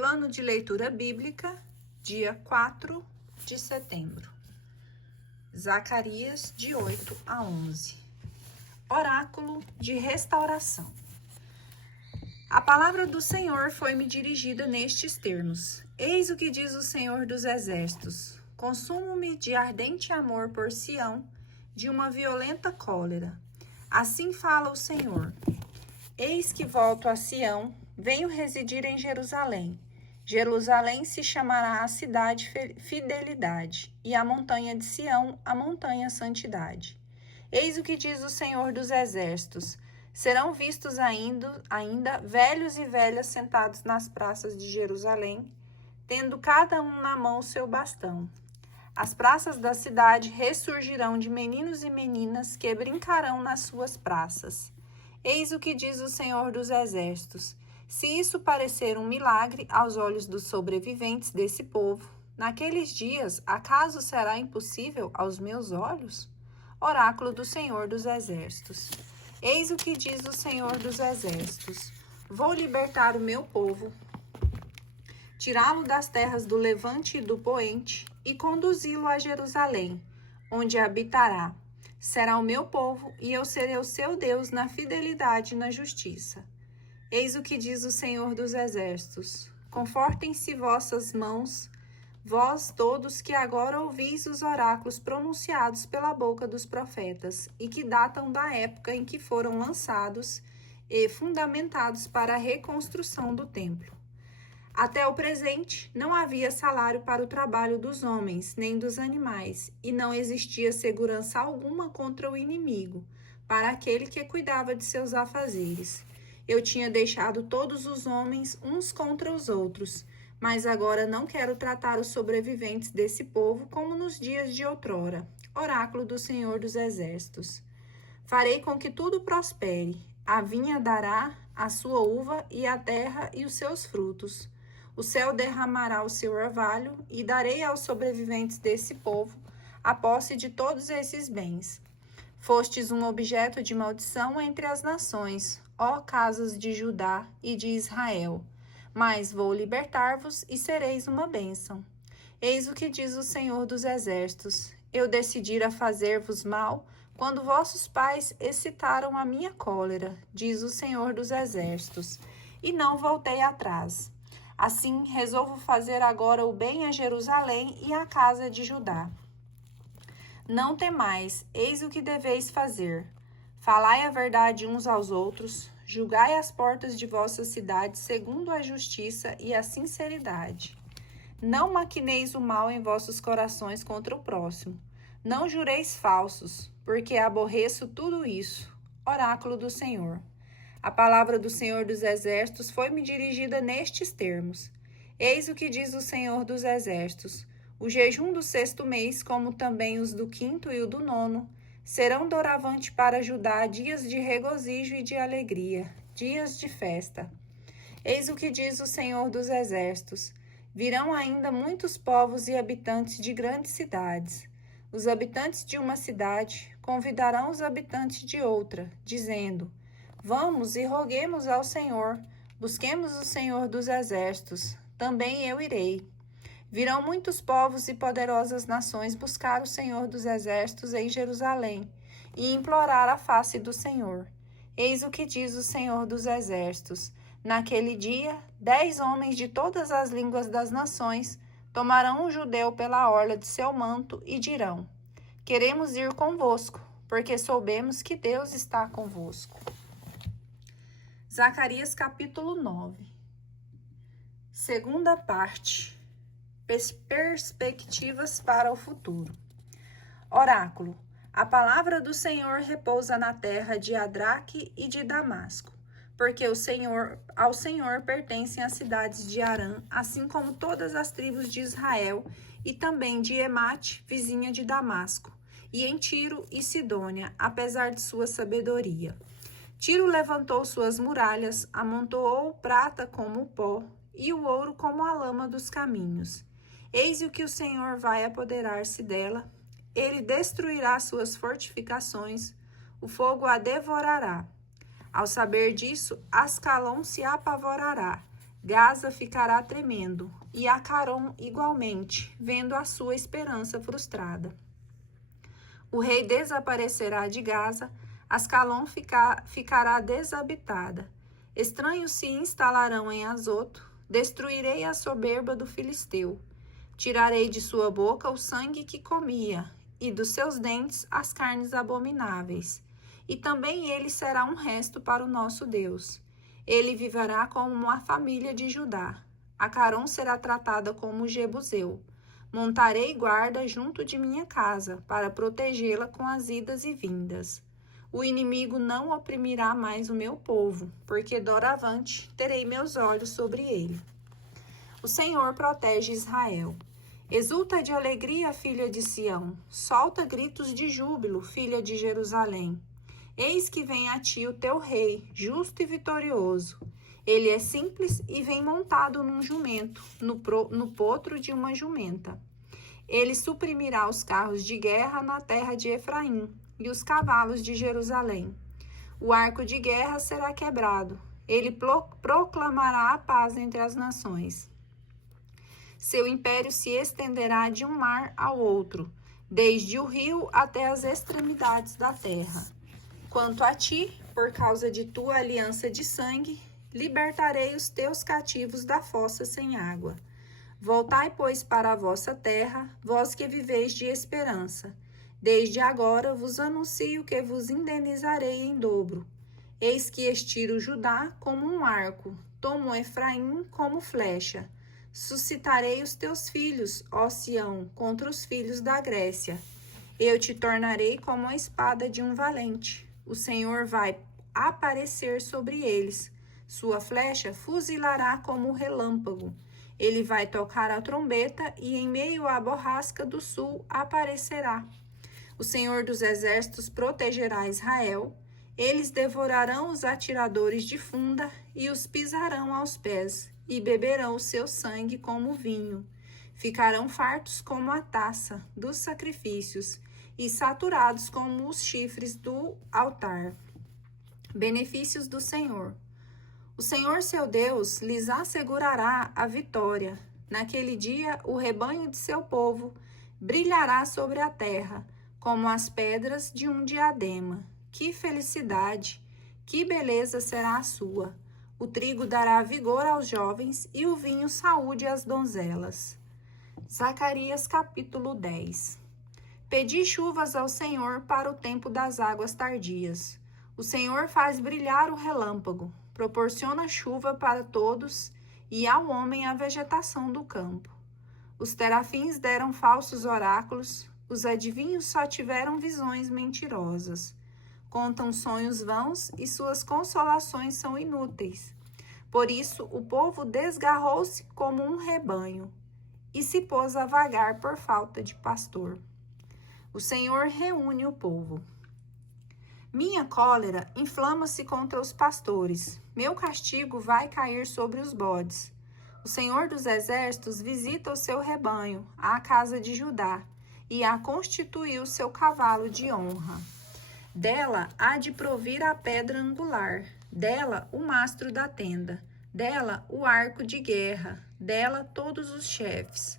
Plano de leitura bíblica, dia 4 de setembro. Zacarias, de 8 a 11. Oráculo de restauração. A palavra do Senhor foi-me dirigida nestes termos. Eis o que diz o Senhor dos Exércitos. Consumo-me de ardente amor por Sião, de uma violenta cólera. Assim fala o Senhor. Eis que volto a Sião, venho residir em Jerusalém. Jerusalém se chamará a cidade fidelidade, e a montanha de Sião, a montanha santidade. Eis o que diz o Senhor dos Exércitos. Serão vistos ainda velhos e velhas sentados nas praças de Jerusalém, tendo cada um na mão o seu bastão. As praças da cidade ressurgirão de meninos e meninas que brincarão nas suas praças. Eis o que diz o Senhor dos Exércitos. Se isso parecer um milagre aos olhos dos sobreviventes desse povo, naqueles dias, acaso será impossível aos meus olhos? Oráculo do Senhor dos Exércitos. Eis o que diz o Senhor dos Exércitos. Vou libertar o meu povo, tirá-lo das terras do levante e do poente, e conduzi-lo a Jerusalém, onde habitará. Será o meu povo, e eu serei o seu Deus na fidelidade e na justiça. Eis o que diz o Senhor dos Exércitos. Confortem-se vossas mãos, vós todos que agora ouvis os oráculos pronunciados pela boca dos profetas, e que datam da época em que foram lançados e fundamentados para a reconstrução do templo. Até o presente, não havia salário para o trabalho dos homens, nem dos animais, e não existia segurança alguma contra o inimigo, para aquele que cuidava de seus afazeres. Eu tinha deixado todos os homens uns contra os outros, mas agora não quero tratar os sobreviventes desse povo como nos dias de outrora. Oráculo do Senhor dos Exércitos. Farei com que tudo prospere. A vinha dará a sua uva e a terra e os seus frutos. O céu derramará o seu orvalho e darei aos sobreviventes desse povo a posse de todos esses bens. Fostes um objeto de maldição entre as nações, ó casas de Judá e de Israel. Mas vou libertar-vos e sereis uma bênção. Eis o que diz o Senhor dos Exércitos. Eu decidi a fazer-vos mal quando vossos pais excitaram a minha cólera, diz o Senhor dos Exércitos, e não voltei atrás. Assim, resolvo fazer agora o bem a Jerusalém e à casa de Judá. Não temais, eis o que deveis fazer. Falai a verdade uns aos outros, julgai as portas de vossa cidade segundo a justiça e a sinceridade. Não maquineis o mal em vossos corações contra o próximo. Não jureis falsos, porque aborreço tudo isso. Oráculo do Senhor. A palavra do Senhor dos Exércitos foi-me dirigida nestes termos. Eis o que diz o Senhor dos Exércitos. O jejum do 6º mês, como também os do 5º e o do 9º, serão doravante para Judá dias de regozijo e de alegria, dias de festa. Eis o que diz o Senhor dos Exércitos. Virão ainda muitos povos e habitantes de grandes cidades. Os habitantes de uma cidade convidarão os habitantes de outra, dizendo: Vamos e roguemos ao Senhor, busquemos o Senhor dos Exércitos, também eu irei. Virão muitos povos e poderosas nações buscar o Senhor dos Exércitos em Jerusalém e implorar a face do Senhor. Eis o que diz o Senhor dos Exércitos. Naquele dia, 10 homens de todas as línguas das nações tomarão um judeu pela orla de seu manto e dirão: Queremos ir convosco, porque soubemos que Deus está convosco. Zacarias capítulo 9. Segunda parte. Perspectivas para o futuro. Oráculo. A palavra do Senhor repousa na terra de Adraque e de Damasco, porque ao Senhor pertencem as cidades de Arã, assim como todas as tribos de Israel, e também de Emate, vizinha de Damasco, e em Tiro e Sidônia, apesar de sua sabedoria. Tiro levantou suas muralhas, amontoou prata como o pó, e o ouro como a lama dos caminhos. Eis o que o Senhor vai apoderar-se dela. Ele destruirá suas fortificações, o fogo a devorará. Ao saber disso, Ascalon se apavorará, Gaza ficará tremendo, e Acaron igualmente, vendo a sua esperança frustrada. O rei desaparecerá de Gaza, Ascalon ficará desabitada. Estranhos se instalarão em Azoto, destruirei a soberba do filisteu. Tirarei de sua boca o sangue que comia, e dos seus dentes as carnes abomináveis. E também ele será um resto para o nosso Deus. Ele viverá como uma família de Judá. Acaron será tratada como Jebuseu. Montarei guarda junto de minha casa, para protegê-la com as idas e vindas. O inimigo não oprimirá mais o meu povo, porque doravante terei meus olhos sobre ele. O Senhor protege Israel. Exulta de alegria, filha de Sião. Solta gritos de júbilo, filha de Jerusalém. Eis que vem a ti o teu rei, justo e vitorioso. Ele é simples e vem montado num jumento, no potro de uma jumenta. Ele suprimirá os carros de guerra na terra de Efraim e os cavalos de Jerusalém. O arco de guerra será quebrado. Ele proclamará a paz entre as nações. Seu império se estenderá de um mar ao outro, desde o rio até as extremidades da terra. Quanto a ti, por causa de tua aliança de sangue, libertarei os teus cativos da fossa sem água. Voltai, pois, para a vossa terra, vós que viveis de esperança. Desde agora vos anuncio que vos indenizarei em dobro. Eis que estiro Judá como um arco, tomo Efraim como flecha. Suscitarei os teus filhos, ó Sião, contra os filhos da Grécia. Eu te tornarei como a espada de um valente. O Senhor vai aparecer sobre eles. Sua flecha fuzilará como um relâmpago. Ele vai tocar a trombeta e em meio à borrasca do sul aparecerá. O Senhor dos exércitos protegerá Israel. Eles devorarão os atiradores de funda e os pisarão aos pés, e beberão o seu sangue como vinho. Ficarão fartos como a taça dos sacrifícios, e saturados como os chifres do altar. Benefícios do Senhor. O Senhor seu Deus lhes assegurará a vitória. Naquele dia, o rebanho de seu povo brilhará sobre a terra, como as pedras de um diadema. Que felicidade, que beleza será a sua! O trigo dará vigor aos jovens e o vinho saúde às donzelas. Zacarias capítulo 10. Pedi chuvas ao Senhor para o tempo das águas tardias. O Senhor faz brilhar o relâmpago, proporciona chuva para todos e ao homem a vegetação do campo. Os terafins deram falsos oráculos, os adivinhos só tiveram visões mentirosas. Contam sonhos vãos e suas consolações são inúteis. Por isso o povo desgarrou-se como um rebanho e se pôs a vagar por falta de pastor. O Senhor reúne o povo. Minha cólera inflama-se contra os pastores. Meu castigo vai cair sobre os bodes. O Senhor dos exércitos visita o seu rebanho, a casa de Judá, e a constituiu seu cavalo de honra. Dela há de provir a pedra angular, dela o mastro da tenda, dela o arco de guerra, dela todos os chefes.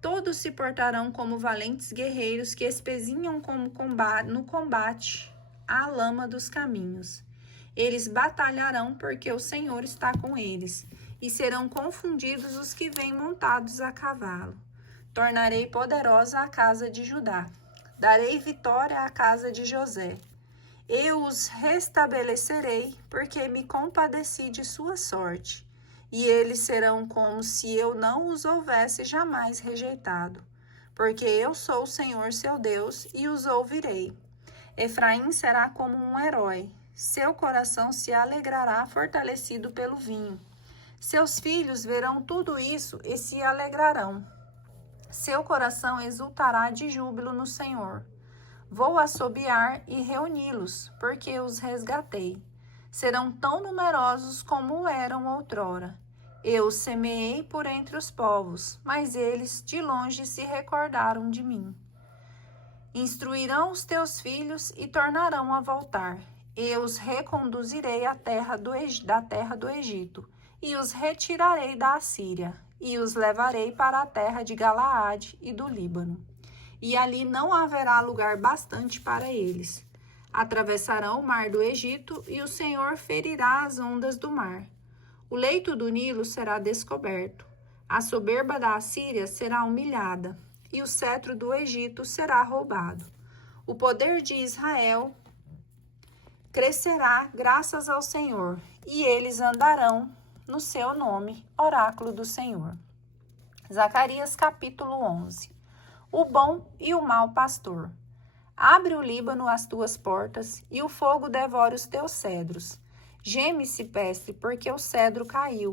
Todos se portarão como valentes guerreiros que espezinham no combate a lama dos caminhos. Eles batalharão porque o Senhor está com eles, e serão confundidos os que vêm montados a cavalo. Tornarei poderosa a casa de Judá. Darei vitória à casa de José. Eu os restabelecerei, porque me compadeci de sua sorte. E eles serão como se eu não os houvesse jamais rejeitado. Porque eu sou o Senhor seu Deus, e os ouvirei. Efraim será como um herói. Seu coração se alegrará fortalecido pelo vinho. Seus filhos verão tudo isso e se alegrarão. Seu coração exultará de júbilo no Senhor. Vou assobiar e reuni-los, porque os resgatei. Serão tão numerosos como eram outrora. Eu os semeei por entre os povos, mas eles de longe se recordaram de mim. Instruirão os teus filhos e tornarão a voltar. Eu os reconduzirei da terra do Egito, e os retirarei da Assíria, e os levarei para a terra de Galaade e do Líbano. E ali não haverá lugar bastante para eles. Atravessarão o mar do Egito, e o Senhor ferirá as ondas do mar. O leito do Nilo será descoberto. A soberba da Assíria será humilhada, e o cetro do Egito será roubado. O poder de Israel crescerá graças ao Senhor, e eles andarão no seu nome, oráculo do Senhor. Zacarias capítulo 11. O bom e o mau pastor. Abre o Líbano as tuas portas, e o fogo devora os teus cedros. Geme, cipestre, porque o cedro caiu.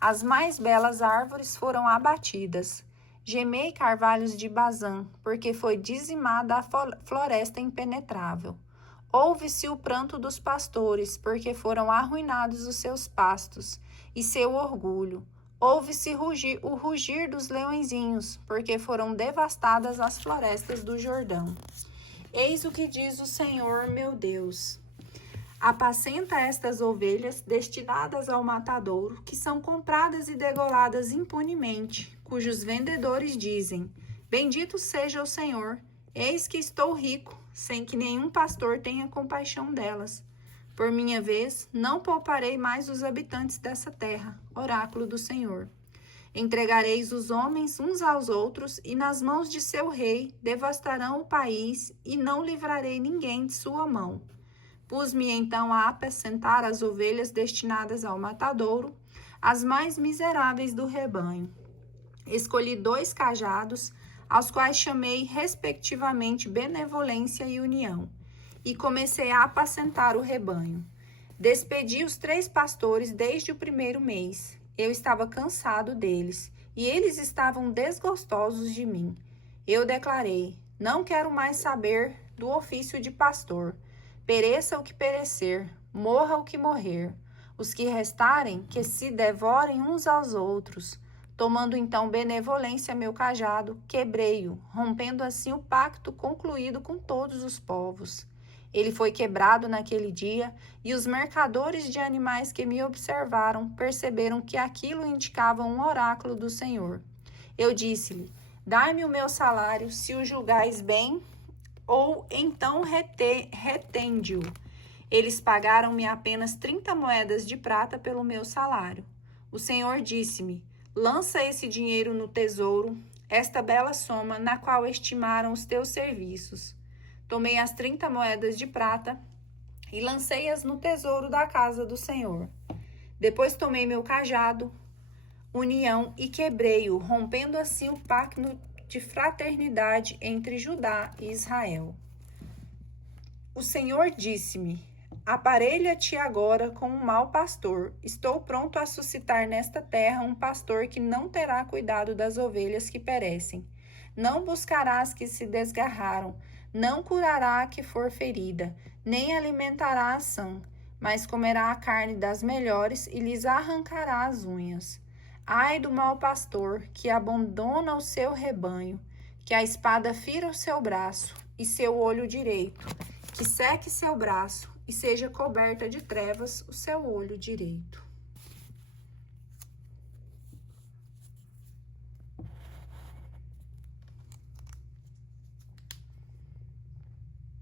As mais belas árvores foram abatidas. Gemei, carvalhos de Bazã, porque foi dizimada a floresta impenetrável. Ouve-se o pranto dos pastores, porque foram arruinados os seus pastos, e seu orgulho. Ouve-se o rugir dos leõezinhos, porque foram devastadas as florestas do Jordão. Eis o que diz o Senhor, meu Deus. Apacenta estas ovelhas destinadas ao matadouro, que são compradas e degoladas impunemente, cujos vendedores dizem: Bendito seja o Senhor, eis que estou rico, sem que nenhum pastor tenha compaixão delas. Por minha vez, não pouparei mais os habitantes dessa terra, oráculo do Senhor. Entregareis os homens uns aos outros, e nas mãos de seu rei devastarão o país, e não livrarei ninguém de sua mão. Pus-me então a apacentar as ovelhas destinadas ao matadouro, as mais miseráveis do rebanho. Escolhi 2 cajados, aos quais chamei respectivamente benevolência e união, e comecei a apacentar o rebanho. Despedi os 3 pastores desde o primeiro mês. Eu estava cansado deles, e eles estavam desgostosos de mim. Eu declarei: não quero mais saber do ofício de pastor. Pereça o que perecer, morra o que morrer. Os que restarem, que se devorem uns aos outros. Tomando então benevolência meu cajado, quebrei-o, rompendo assim o pacto concluído com todos os povos. Ele foi quebrado naquele dia, e os mercadores de animais que me observaram perceberam que aquilo indicava um oráculo do Senhor. Eu disse-lhe: dai-me o meu salário, se o julgais bem, ou então retende-o. Eles pagaram-me apenas 30 moedas de prata pelo meu salário. O Senhor disse-me: lança esse dinheiro no tesouro, esta bela soma na qual estimaram os teus serviços. Tomei as 30 moedas de prata e lancei-as no tesouro da casa do Senhor. Depois tomei meu cajado, união, e quebrei-o, rompendo assim o pacto de fraternidade entre Judá e Israel. O Senhor disse-me: aparelha-te agora com um mau pastor. Estou pronto a suscitar nesta terra um pastor que não terá cuidado das ovelhas que perecem. Não buscará as que se desgarraram, não curará a que for ferida, nem alimentará a sã, mas comerá a carne das melhores e lhes arrancará as unhas. Ai do mau pastor, que abandona o seu rebanho, que a espada fira o seu braço e seu olho direito, que seque seu braço e seja coberta de trevas o seu olho direito.